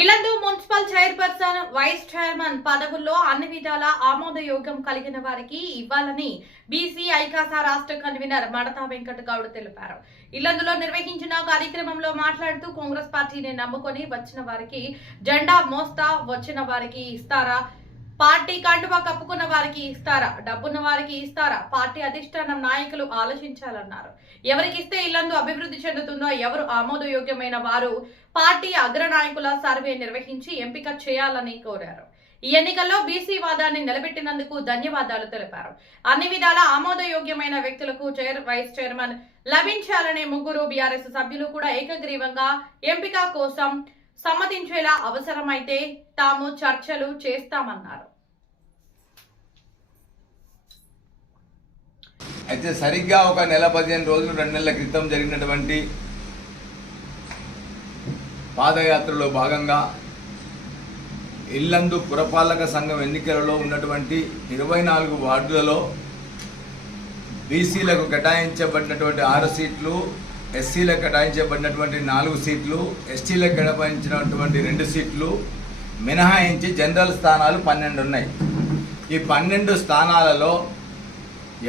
Yellandu municipal chairperson vice chairman పదవుల్లో అన్ని విధాల ఆమోదయోగ్యం కలిగిన వారికి ఇవ్వాలని బీసీ ఐకాసా రాష్ట్ర కన్వీనర్ మడతా వెంకట గౌడ్ తెలిపారు. ఇల్లందులో నిర్వహించిన కార్యక్రమంలో మాట్లాడుతూ కాంగ్రెస్ పార్టీని నమ్ముకొని వచ్చిన వారికి జెండా మోస్తా వచ్చిన వారికి ఇస్తారా? పార్టీ కండువా కప్పుకున్న వారికి ఇస్తారా? డబ్బున్న వారికి ఇస్తారా? పార్టీ అధిష్టానం నాయకులు ఆలోచించాలన్నారు. ఎవరికి ఇస్తే ఇల్లందు అభివృద్ధి చెందుతుందో ఎవరు ఆమోదయోగ్యమైన వారు పార్టీ అగ్రనాయకుల సర్వే నిర్వహించి ఎంపిక చేయాలని కోరారు. ఈ ఎన్నికల్లో బీసీ వాదాన్ని నిలబెట్టినందుకు ధన్యవాదాలు తెలిపారు. అన్ని విధాల ఆమోదయోగ్యమైన వ్యక్తులకు చైర్ వైస్ చైర్మన్ లభించాలనే ముగ్గురు బీఆర్ఎస్ సభ్యులు కూడా ఏకగ్రీవంగా ఎంపిక కోసం సమ్మతించేలా అవసరమైతే తాము చర్చలు చేస్తామన్నారు. అయితే సరిగ్గా ఒక నెల పదిహేను రోజులు రెండు నెలల క్రితం జరిగినటువంటి పాదయాత్రలో భాగంగా ఇల్లందు పురపాలక సంఘం ఎన్నికలలో ఉన్నటువంటి ఇరవై నాలుగు వార్డులలో బీసీలకు కేటాయించబడినటువంటి ఆరు సీట్లు ఎస్సీలకు కేటాయించబడినటువంటి నాలుగు సీట్లు ఎస్టీలకు కేటాయించినటువంటి రెండు సీట్లు మినహాయించి జనరల్ స్థానాలు పన్నెండు ఉన్నాయి. ఈ పన్నెండు స్థానాలలో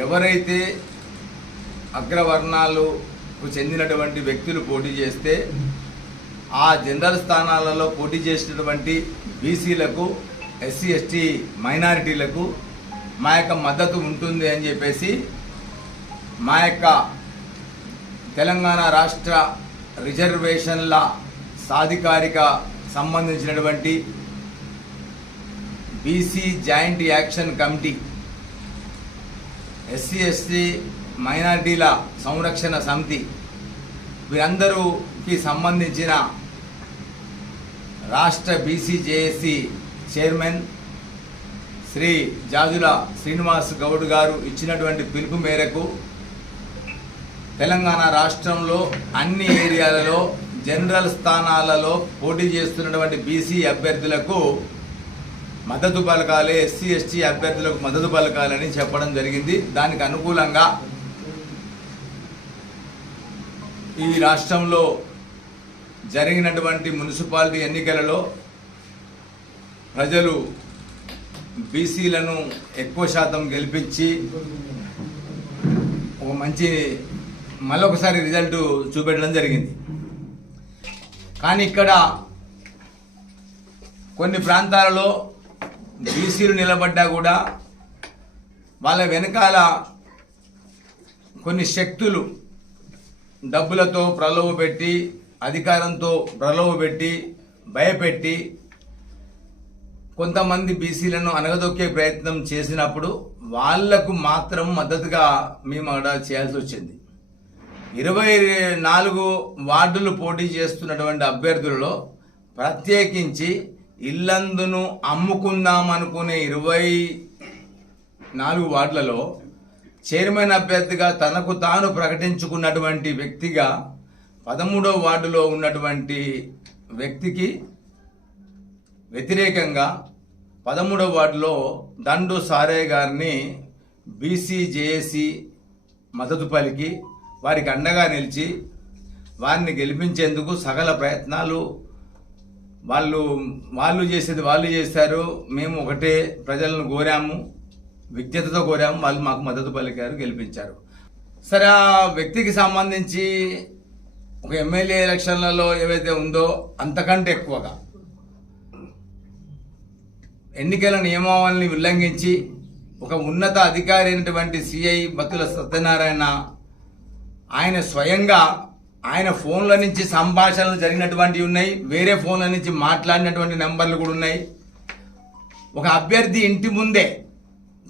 ఎవరైతే అగ్రవర్ణాలకు చెందినటువంటి వ్యక్తులు పోటీ చేస్తే ఆ జనరల్ స్థానాలలో పోటీ చేసినటువంటి బీసీలకు ఎస్సీ ఎస్టీ మైనారిటీలకు మా యొక్క మద్దతు ఉంటుంది అని చెప్పేసి మా యొక్క తెలంగాణ రాష్ట్ర రిజర్వేషన్ల సాధికారిక సంబంధించినటువంటి BC joint action committee SC ST మైనారిటీల సంరక్షణ సమితి వీరందరూకి సంబంధించిన రాష్ట్ర BC JAC chairman Shri Jajula Srinivas Goud గారు ఇచ్చినటువంటి పిలుపు మేరకు తెలంగాణ రాష్ట్రంలో అన్ని ఏరియాలలో జనరల్ స్థానాలలో పోటీ చేస్తున్నటువంటి బీసీ అభ్యర్థులకు మద్దతు పలకాలి ఎస్సీ ఎస్టీ అభ్యర్థులకు మద్దతు పలకాలని చెప్పడం జరిగింది. దానికి అనుకూలంగా ఈ రాష్ట్రంలో జరిగినటువంటి మున్సిపాలిటీ ఎన్నికలలో ప్రజలు బీసీలను ఎక్కువ శాతం గెలిపించి ఒక మంచి మళ్ళొకసారి రిజల్ట్ చూపెట్టడం జరిగింది. కానీ ఇక్కడ కొన్ని ప్రాంతాలలో బీసీలు నిలబడ్డా కూడా వాళ్ళ వెనకాల కొన్ని శక్తులు డబ్బులతో ప్రలోభపెట్టి అధికారంతో ప్రలోభపెట్టి భయపెట్టి కొంతమంది బీసీలను అనగదొక్కే ప్రయత్నం చేసినప్పుడు వాళ్ళకు మాత్రం మద్దతుగా మేము అక్కడ చేయాల్సి వచ్చింది. ఇరవై నాలుగు వార్డులు పోటీ చేస్తున్నటువంటి అభ్యర్థులలో ప్రత్యేకించి ఇల్లందును అమ్ముకుందాం అనుకునే ఇరవై నాలుగు వార్డులలో చైర్మన్ అభ్యర్థిగా తనకు తాను ప్రకటించుకున్నటువంటి వ్యక్తిగా పదమూడవ వార్డులో ఉన్నటువంటి వ్యక్తికి వ్యతిరేకంగా పదమూడవ వార్డులో దండు సారయ్య గారిని బీసీ జేఏసీ మద్దతు పలికి వారికి అండగా నిలిచి వారిని గెలిపించేందుకు సకల ప్రయత్నాలు వాళ్ళు వాళ్ళు చేసేది వాళ్ళు చేశారు మేము ఒకటే ప్రజలను కోరాము. విజ్ఞతతో కోరాము. వాళ్ళు మాకు మద్దతు పలికారు గెలిపించారు. సరే ఆ వ్యక్తికి సంబంధించి ఒక ఎమ్మెల్యే ఎలక్షన్లలో ఏవైతే ఉందో అంతకంటే ఎక్కువగా ఎన్నికల నియమావళిని ఉల్లంఘించి ఒక ఉన్నత అధికారి అయినటువంటి సిఐ బతుల సత్యనారాయణ ఆయన స్వయంగా ఆయన ఫోన్ల నుంచి సంభాషణలు జరిగినటువంటివి ఉన్నాయి. వేరే ఫోన్ల నుంచి మాట్లాడినటువంటి నెంబర్లు కూడా ఉన్నాయి. ఒక అభ్యర్థి ఇంటి ముందే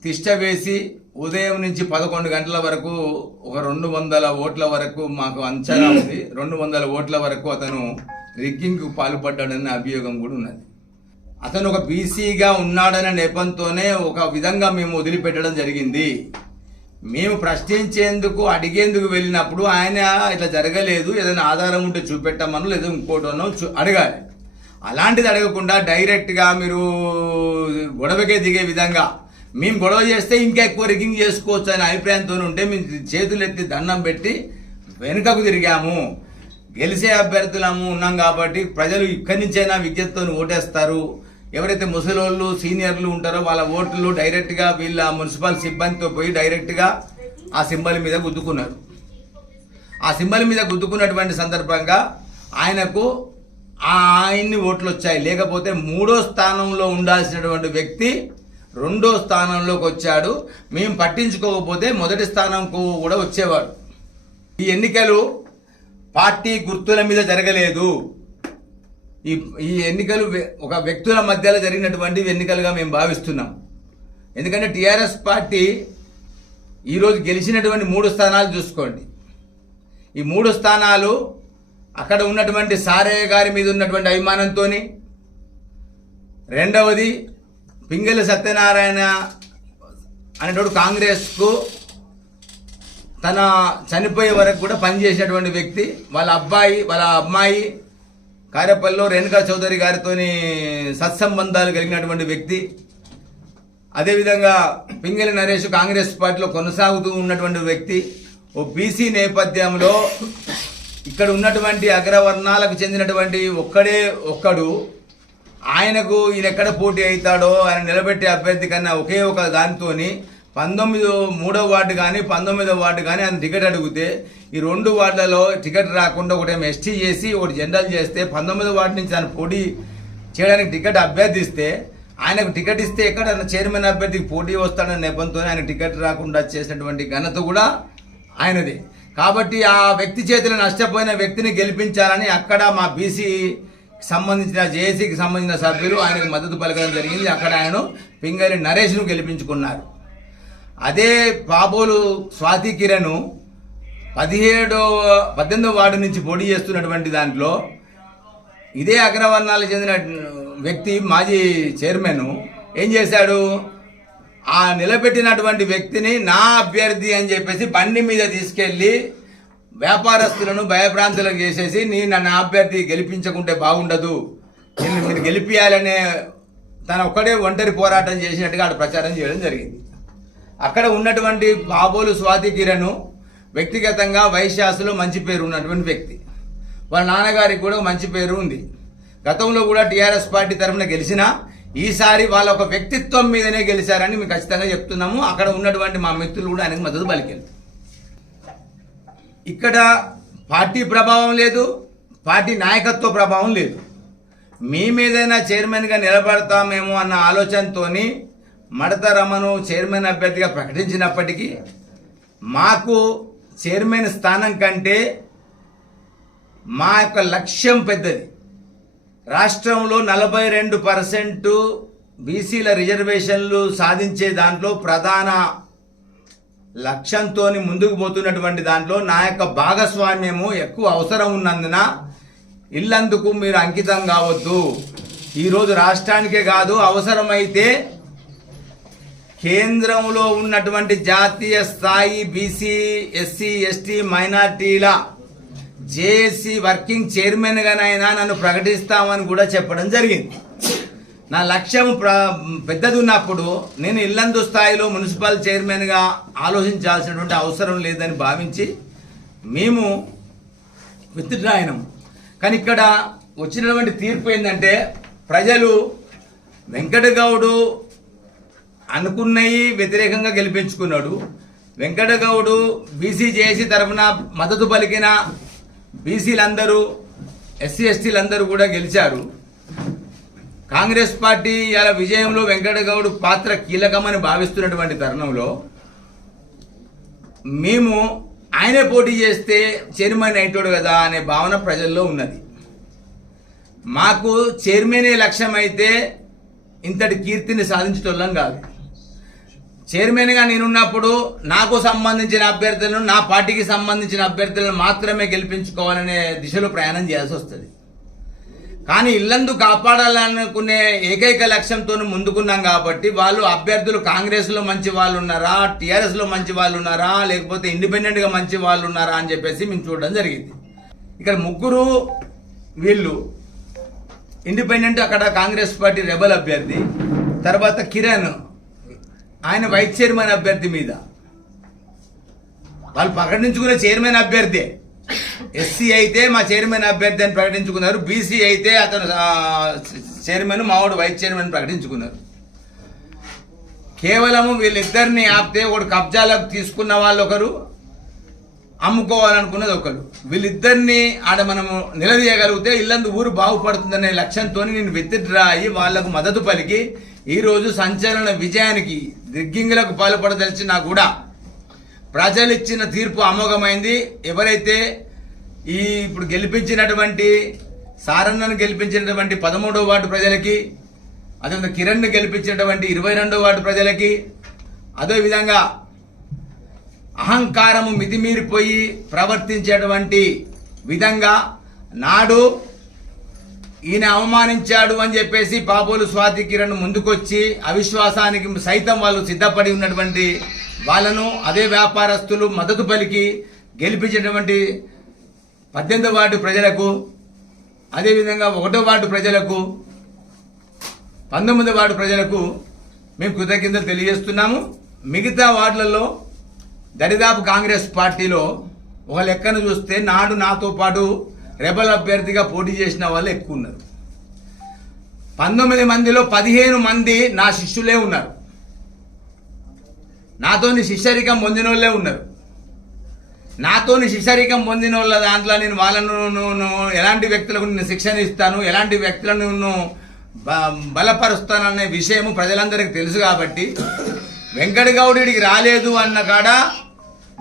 తిష్ట వేసి ఉదయం నుంచి పదకొండు గంటల వరకు ఒక రెండు వందల ఓట్ల వరకు మాకు అంచనా ఉంది. రెండు వందల ఓట్ల వరకు అతను రిగ్గింగ్కు పాల్పడ్డాడనే అభియోగం కూడా ఉన్నది. అతను ఒక బీసీగా ఉన్నాడనే నెపంతోనే ఒక విధంగా మేము వదిలిపెట్టడం జరిగింది. మేము ప్రశ్నించేందుకు అడిగేందుకు వెళ్ళినప్పుడు ఆయన ఇట్లా జరగలేదు ఏదైనా ఆధారం ఉంటే చూపెట్టమను లేదా ఇంకోటనో చూ అడగాలి. అలాంటిది అడగకుండా డైరెక్ట్గా మీరు గొడవకే దిగే విధంగా మేము గొడవ చేస్తే ఇంకా ఎక్కువ రిగింగ్ చేసుకోవచ్చు అనే అభిప్రాయంతో ఉంటే మేము చేతులు ఎత్తి దండం పెట్టి వెనుకకు తిరిగాము. గెలిచే అభ్యర్థులము ఉన్నాం కాబట్టి ప్రజలు ఇక్కడి నుంచైనా విజ్ఞతతో ఓటేస్తారు. ఎవరైతే ముసలోళ్ళు సీనియర్లు ఉంటారో వాళ్ళ ఓట్లు డైరెక్ట్గా వీళ్ళ మున్సిపల్ సిబ్బందితో పోయి డైరెక్ట్గా ఆ సింబల్ మీద గుద్దుకున్నారు. ఆ సింబల్ మీద గుద్దుకున్నటువంటి సందర్భంగా ఆయనకు ఆ ఆయన్ని ఓట్లు వచ్చాయి లేకపోతే మూడో స్థానంలో ఉండాల్సినటువంటి వ్యక్తి రెండో స్థానంలోకి వచ్చాడు. మేము పట్టించుకోకపోతే మొదటి స్థానంకు కూడా వచ్చేవాడు. ఈ ఎన్నికలు పార్టీ గుర్తుల మీద జరగలేదు. ఈ ఈ ఎన్నికలు ఒక వ్యక్తుల మధ్యలో జరిగినటువంటి ఎన్నికలుగా మేము భావిస్తున్నాం. ఎందుకంటే టీఆర్ఎస్ పార్టీ ఈరోజు గెలిచినటువంటి మూడు స్థానాలు చూసుకోండి. ఈ మూడు స్థానాలు అక్కడ ఉన్నటువంటి సారయ్య గారి మీద ఉన్నటువంటి అభిమానంతో రెండవది పింగళి సత్యనారాయణ అనేటోడు కాంగ్రెస్కు తన చనిపోయే వరకు కూడా పనిచేసినటువంటి వ్యక్తి వాళ్ళ అబ్బాయి వాళ్ళ అమ్మాయి కారేపల్లిలో రేణుకా చౌదరి గారితో సత్సంబంధాలు కలిగినటువంటి వ్యక్తి. అదేవిధంగా పింగళి నరేష్ కాంగ్రెస్ పార్టీలో కొనసాగుతూ ఉన్నటువంటి వ్యక్తి. ఓ బీసీ నేపథ్యంలో ఇక్కడ ఉన్నటువంటి అగ్రవర్ణాలకు చెందినటువంటి ఒక్కడే ఒక్కడు. ఆయనకు ఈయన ఎక్కడ పోటీ అవుతాడో ఆయన నిలబెట్టే అభ్యర్థి కన్నా ఒకే ఒక దానితోని పంతొమ్మిదో మూడో వార్డు కానీ పంతొమ్మిదో వార్డు కానీ ఆయన టికెట్ అడిగితే ఈ రెండు వార్డులలో టికెట్ రాకుండా ఒకటేమో ఎస్టీ చేసి ఒకటి జనరల్ చేస్తే పంతొమ్మిదో వార్డు నుంచి ఆయన పోటీ చేయడానికి టికెట్ అభ్యర్థిస్తే ఆయనకు టికెట్ ఇస్తే ఎక్కడ చైర్మన్ అభ్యర్థికి పోటీ వస్తాడన్న నెపంతో ఆయన టికెట్ రాకుండా చేసినటువంటి ఘనత కూడా ఆయనది. కాబట్టి ఆ వ్యక్తి చేతిలో నష్టపోయిన వ్యక్తిని గెలిపించాలని అక్కడ మా బీసీ సంబంధించిన జేఏసీకి సంబంధించిన సభ్యులు ఆయనకు మద్దతు పలకడం జరిగింది. అక్కడ ఆయన పింగళి నరేష్ను గెలిపించుకున్నారు. అదే బాబోలు స్వాతి కిరణ్ పదిహేడో పద్దెనిమిదో వార్డు నుంచి పోటీ చేస్తున్నటువంటి దాంట్లో ఇదే అగ్రవర్ణాలకు చెందిన వ్యక్తి మాజీ చైర్మన్ ఏం చేశాడు? ఆ నిలబెట్టినటువంటి వ్యక్తిని నా అభ్యర్థి అని చెప్పేసి బండి మీద తీసుకెళ్ళి వ్యాపారస్తులను భయభ్రాంతులకు చేసేసి నీ నా అభ్యర్థి గెలిపించకుంటే బాగుండదు. నేను మీరు గెలిపించాలనే తన ఒక్కడే ఒంటరి పోరాటం చేసినట్టుగా ఆడ ప్రచారం చేయడం జరిగింది. అక్కడ ఉన్నటువంటి బాబోలు స్వాతి కిరణ్ వ్యక్తిగతంగా వైశ్యాసులో మంచి పేరు ఉన్నటువంటి వ్యక్తి. వాళ్ళ నాన్నగారికి కూడా మంచి పేరు ఉంది. గతంలో కూడా టీఆర్ఎస్ పార్టీ తరఫున గెలిచినా ఈసారి వాళ్ళ ఒక వ్యక్తిత్వం మీదనే గెలిచారని మేము ఖచ్చితంగా చెప్తున్నాము. అక్కడ ఉన్నటువంటి మా మిత్రులు కూడా ఆయనకు మద్దతు పలికారు. ఇక్కడ పార్టీ ప్రభావం లేదు పార్టీ నాయకత్వ ప్రభావం లేదు. మీ మీదైనా చైర్మన్గా నిలబడతామేమో అన్న ఆలోచనతోని మడత రమను చైర్మన్ అభ్యర్థిగా ప్రకటించినప్పటికీ మాకు చైర్మన్ స్థానం కంటే మా యొక్క లక్ష్యం పెద్దది. రాష్ట్రంలో నలభై రెండు పర్సెంట్ బీసీల రిజర్వేషన్లు సాధించే దాంట్లో ప్రధాన లక్ష్యంతో ముందుకు పోతున్నటువంటి దాంట్లో నా యొక్క భాగస్వామ్యము ఎక్కువ అవసరం ఉన్నందున ఇల్లందుకు మీరు అంకితం కావద్దు. ఈరోజు రాష్ట్రానికే కాదు అవసరమైతే కేంద్రంలో ఉన్నటువంటి జాతీయ స్థాయి బీసీ ఎస్సీ ఎస్టీ మైనార్టీల జేఏసీ వర్కింగ్ చైర్మన్ గానైనా నన్ను ప్రకటిస్తామని కూడా చెప్పడం జరిగింది. నా లక్ష్యం ప్ర పెద్దది ఉన్నప్పుడు నేను ఇల్లందు స్థాయిలో మున్సిపల్ చైర్మన్గా ఆలోచించాల్సినటువంటి అవసరం లేదని భావించి మేము విత్డ్రా కానీ ఇక్కడ వచ్చినటువంటి తీర్పు ఏంటంటే ప్రజలు వెంకటగౌడు అనుకున్నవి వ్యతిరేకంగా గెలిపించుకున్నాడు. వెంకటగౌడు బీసీ జేఏసీ తరఫున మద్దతు పలికిన బీసీలందరూ ఎస్సీ ఎస్టీలందరూ కూడా గెలిచారు. కాంగ్రెస్ పార్టీ ఇలా విజయంలో వెంకటగౌడ్ పాత్ర కీలకమని భావిస్తున్నటువంటి తరుణంలో మేము ఆయనే పోటీ చేస్తే చైర్మన్ అయిటోడు కదా అనే భావన ప్రజల్లో ఉన్నది. మాకు చైర్మనే లక్ష్యం అయితే ఇంతటి కీర్తిని సాధించటోళ్ళం కాదు. చైర్మన్గా నేనున్నప్పుడు నాకు సంబంధించిన అభ్యర్థులను నా పార్టీకి సంబంధించిన అభ్యర్థులను మాత్రమే గెలిపించుకోవాలనే దిశలో ప్రయాణం చేయాల్సి వస్తుంది. కానీ ఇల్లందు కాపాడాలనుకునే ఏకైక లక్ష్యంతో ముందుకున్నాం కాబట్టి వాళ్ళు అభ్యర్థులు కాంగ్రెస్లో మంచి వాళ్ళు ఉన్నారా టీఆర్ఎస్లో మంచి వాళ్ళు ఉన్నారా లేకపోతే ఇండిపెండెంట్గా మంచి వాళ్ళు ఉన్నారా అని చెప్పేసి మేము చూడడం జరిగింది. ఇక్కడ ముగ్గురు వీళ్ళు ఇండిపెండెంట్ అక్కడ కాంగ్రెస్ పార్టీ రెబల్ అభ్యర్థి తర్వాత కిరణ్ ఆయన వైస్ చైర్మన్ అభ్యర్థి మీద. వాళ్ళు ప్రకటించుకునే చైర్మన్ అభ్యర్థి. ఎస్సీ అయితే మా చైర్మన్ అభ్యర్థి అని ప్రకటించుకున్నారు. బీసీ అయితే అతను చైర్మన్ మావాడు వైస్ చైర్మన్ ప్రకటించుకున్నారు. కేవలము వీళ్ళిద్దరిని ఆపితే ఒకడు కబ్జాలకు తీసుకున్న వాళ్ళు ఒకరు అమ్ముకోవాలనుకున్నది ఒకరు. వీళ్ళిద్దరిని ఆడ మనము నిలదీయగలిగితే ఇల్లందు ఊరు బాగుపడుతుందనే లక్ష్యంతో నేను విత్డ్రా అయ్యి వాళ్ళకు మద్దతు పలికి ఈరోజు సంచలన విజయానికి దిగ్గింగులకు పాల్పడదలిచినా కూడా ప్రజలు ఇచ్చిన తీర్పు అమోఘమైంది ఎవరైతే ఈ ఇప్పుడు గెలిపించినటువంటి సారన్నను గెలిపించినటువంటి పదమూడవ వార్డు ప్రజలకి అదేవిధంగా కిరణ్ను గెలిపించినటువంటి ఇరవై రెండవ వార్డు ప్రజలకి అదేవిధంగా అహంకారము మితిమీరిపోయి ప్రవర్తించేటువంటి విధంగా నాడు ఈయన అవమానించాడు అని చెప్పేసి పాపోలు స్వాతి కిరణ్ ముందుకొచ్చి అవిశ్వాసానికి సైతం వాళ్ళు సిద్ధపడి ఉన్నటువంటి వాళ్ళను అదే వ్యాపారస్తులు మద్దతు పలికి గెలిపించినటువంటి పద్దెనిమిదో వార్డు ప్రజలకు అదేవిధంగా ఒకటో వార్డు ప్రజలకు పంతొమ్మిది వార్డు ప్రజలకు మేము కృతజ్ఞతలు తెలియజేస్తున్నాము. మిగతా వార్డులలో దరిదాపు కాంగ్రెస్ పార్టీలో ఒక లెక్కను చూస్తే నాడు నాతో పాటు రెబల్ అభ్యర్థిగా పోటీ చేసిన వాళ్ళు ఎక్కువ ఉన్నారు. పంతొమ్మిది మందిలో పదిహేను మంది నా శిష్యులే ఉన్నారు. నాతోని శిష్యరికం పొందిన వాళ్ళే ఉన్నారు. నాతోని శిష్యరికం పొందిన వాళ్ళ దాంట్లో నేను వాళ్ళను ఎలాంటి వ్యక్తులకు నేను శిక్షణ ఇస్తాను ఎలాంటి వ్యక్తులను నేను బలపరుస్తాననే విషయము ప్రజలందరికీ తెలుసు కాబట్టి వెంకటగౌడికి రాలేదు అన్న కాడ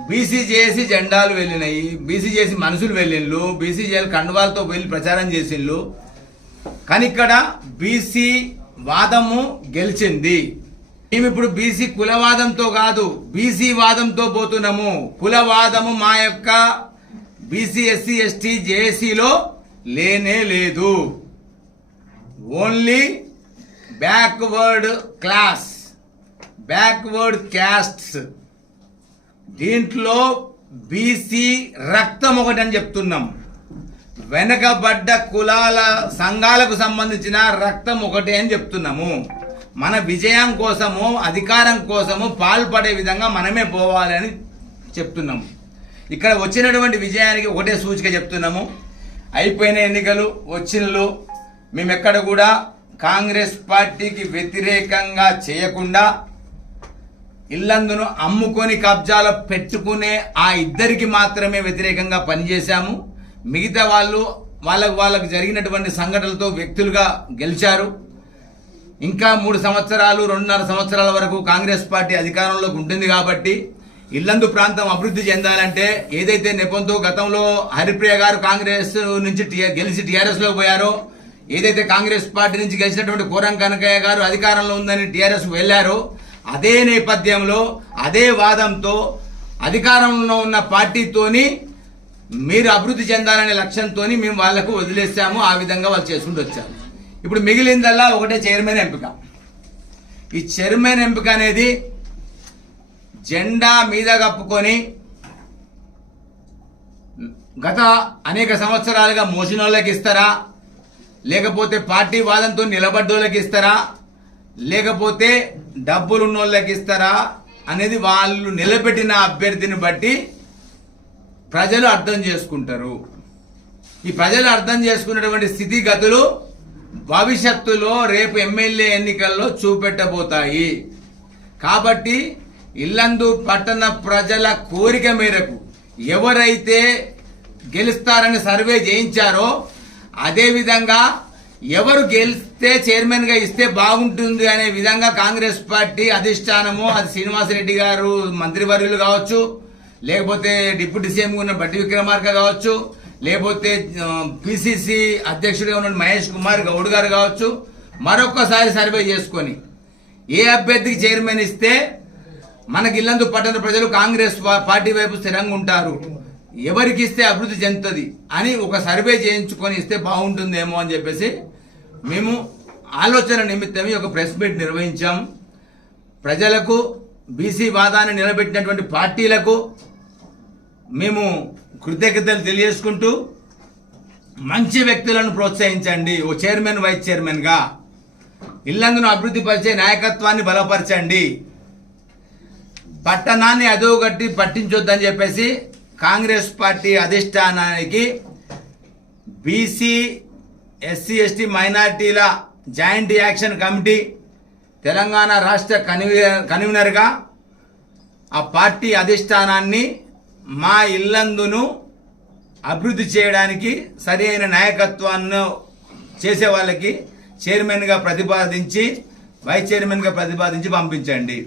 బీసీ చేసి జెండాలు వెళ్ళినాయి బీసీ చేసి మనుషులు వెళ్ళిండ్లు బీసీ చేయాలి కండువాలతో వెళ్ళి ప్రచారం చేసిండ్లు. కానీ ఇక్కడ బీసీ వాదము గెలిచింది. మేము ఇప్పుడు బీసీ కులవాదంతో కాదు బీసీ వాదంతో పోతున్నాము. కులవాదము మా యొక్క బీసీ ఎస్సీ ఎస్టీ జేఏసీలో లేనే లేదు. Only backward class backward castes దీంట్లో బీసీ రక్తం ఒకటి అని చెప్తున్నాం. వెనకబడ్డ కులాల సంఘాలకు సంబంధించిన రక్తం ఒకటే అని చెప్తున్నాము. మన విజయం కోసము అధికారం కోసము పాల్పడే విధంగా మనమే పోవాలి అని చెప్తున్నాము ఇక్కడ వచ్చినటువంటి విజయానికి ఒకటే సూచిక చెప్తున్నాము. అయిపోయిన ఎన్నికలు వచ్చినలు మేము ఎక్కడ కూడా కాంగ్రెస్ పార్టీకి వ్యతిరేకంగా చేయకుండా ఇల్లందును అమ్ముకొని కబ్జాలో పెట్టుకునే ఆ ఇద్దరికి మాత్రమే వ్యతిరేకంగా పనిచేశాము. మిగతా వాళ్ళు వాళ్ళకు వాళ్ళకు జరిగినటువంటి సంఘటనలతో వ్యక్తులుగా గెలిచారు. ఇంకా మూడు సంవత్సరాలు రెండున్నర సంవత్సరాల వరకు కాంగ్రెస్ పార్టీ అధికారంలోకి ఉంటుంది కాబట్టి ఇల్లందు ప్రాంతం అభివృద్ధి చెందాలంటే ఏదైతే నెపంతో గతంలో హరిప్రియ గారు కాంగ్రెస్ నుంచి టి- గెలిచి టీఆర్ఎస్లో పోయారో ఏదైతే కాంగ్రెస్ పార్టీ నుంచి గెలిచినటువంటి కోరం కనకయ్య గారు అధికారంలో ఉందని టీఆర్ఎస్ వెళ్ళారో అదే నేపథ్యంలో అదే వాదంతో అధికారంలో ఉన్న పార్టీతోని మీరు అభివృద్ధి చెందాలనే లక్ష్యంతో మేము వాళ్ళకు వదిలేసాము. ఆ విధంగా వాళ్ళు చేసుకుంటూ వచ్చారు. ఇప్పుడు మిగిలిందల్లా ఒకటే చైర్మన్ ఎంపిక. ఈ చైర్మన్ ఎంపిక అనేది జెండా మీద కప్పుకొని గత అనేక సంవత్సరాలుగా మోసిన వాళ్ళకి ఇస్తారా? లేకపోతే పార్టీ వాదంతో నిలబడ్డోళ్ళకి ఇస్తారా? లేకపోతే డబ్బులు ఉన్నోళ్ళకి ఇస్తారా అనేది వాళ్ళు నిలబెట్టిన అభ్యర్థిని బట్టి ప్రజలు అర్థం చేసుకుంటారు. ఈ ప్రజలు అర్థం చేసుకున్నటువంటి స్థితిగతులు భవిష్యత్తులో రేపు ఎమ్మెల్యే ఎన్నికల్లో చూపెట్టబోతాయి. కాబట్టి ఇల్లందు పట్టణ ప్రజల కోరిక మేరకు ఎవరైతే గెలుస్తారని సర్వే చేయించారో అదే విధంగా ఎవరు గెలిస్తే చైర్మన్గా ఇస్తే బాగుంటుంది అనే విధంగా కాంగ్రెస్ పార్టీ అధిష్టానము అది శ్రీనివాసరెడ్డి గారు మంత్రివర్యులు కావచ్చు లేకపోతే డిప్యూటీ సీఎం ఉన్న బట్టి విక్రమార్క కావచ్చు లేకపోతే పిసిసి అధ్యక్షుడిగా ఉన్న మహేష్ కుమార్ గౌడ్ గారు కావచ్చు మరొకసారి సర్వే చేసుకొని ఏ అభ్యర్థికి చైర్మన్ ఇస్తే మనకి ఇల్లందు పట్టణ ప్రజలు కాంగ్రెస్ పార్టీ వైపు స్థిరంగా ఉంటారు. ఎవరికి ఇస్తే అభివృద్ధి చెందుతుంది అని ఒక సర్వే చేయించుకొని ఇస్తే బాగుంటుందేమో అని చెప్పేసి మేము ఆలోచన నిమిత్తమే ఒక ప్రెస్ మీట్ నిర్వహించాం. ప్రజలకు బీసీ వాదాన్ని నిలబెట్టినటువంటి పార్టీలకు మేము కృతజ్ఞతలు తెలియజేసుకుంటూ మంచి వ్యక్తులను ప్రోత్సహించండి. ఓ చైర్మన్ వైస్ చైర్మన్గా ఇల్లందును అభివృద్ధి పరిచే నాయకత్వాన్ని బలపరచండి. పట్టణాన్ని అదోగట్టి పట్టించొద్దని చెప్పేసి కాంగ్రెస్ పార్టీ అధిష్టానానికి బీసీ ఎస్సీ ఎస్టీ మైనార్టీల జాయింట్ యాక్షన్ కమిటీ తెలంగాణ రాష్ట్ర కన్వీనర్ కన్వీనర్గా ఆ పార్టీ అధిష్టానాన్ని మా ఇల్లందును అభివృద్ధి చేయడానికి సరి అయిన నాయకత్వాన్ని చేసే వాళ్ళకి చైర్మన్గా ప్రతిపాదించి వైస్ చైర్మన్గా ప్రతిపాదించి పంపించండి.